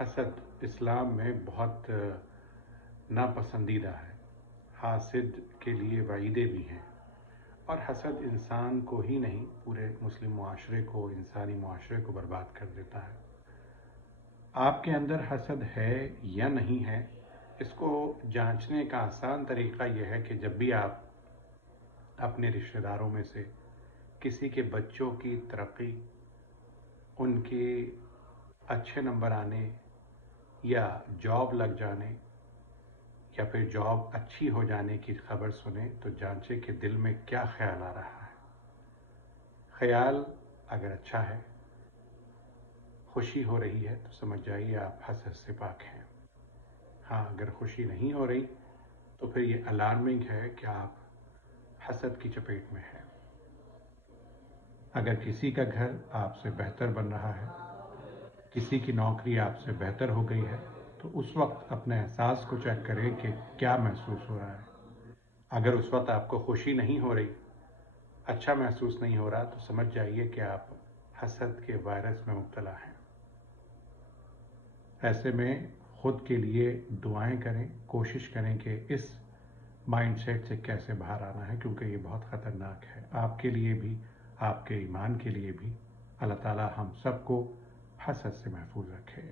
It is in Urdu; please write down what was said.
حسد اسلام میں بہت ناپسندیدہ ہے۔ حاسد کے لیے وعیدیں بھی ہیں، اور حسد انسان کو ہی نہیں پورے مسلم معاشرے کو، انسانی معاشرے کو برباد کر دیتا ہے۔ آپ کے اندر حسد ہے یا نہیں ہے، اس کو جانچنے کا آسان طریقہ یہ ہے کہ جب بھی آپ اپنے رشتہ داروں میں سے کسی کے بچوں کی ترقی، ان کے اچھے نمبر آنے یا جاب لگ جانے یا پھر جاب اچھی ہو جانے کی خبر سنیں تو جانچیں کہ دل میں کیا خیال آ رہا ہے۔ خیال اگر اچھا ہے، خوشی ہو رہی ہے تو سمجھ جائیے آپ حسد سے پاک ہیں۔ ہاں، اگر خوشی نہیں ہو رہی تو پھر یہ الارمنگ ہے کہ آپ حسد کی چپیٹ میں ہیں۔ اگر کسی کا گھر آپ سے بہتر بن رہا ہے، کسی کی نوکری آپ سے بہتر ہو گئی ہے، تو اس وقت اپنے احساس کو چیک کریں کہ کیا محسوس ہو رہا ہے۔ اگر اس وقت آپ کو خوشی نہیں ہو رہی، اچھا محسوس نہیں ہو رہا، تو سمجھ جائیے کہ آپ حسد کے وائرس میں مبتلا ہیں۔ ایسے میں خود کے لیے دعائیں کریں، کوشش کریں کہ اس مائنڈ سیٹ سے کیسے باہر آنا ہے، کیونکہ یہ بہت خطرناک ہے آپ کے لیے بھی، آپ کے ایمان کے لیے بھی۔ اللہ تعالی ہم سب کو حسد سے محفوظ رکھے۔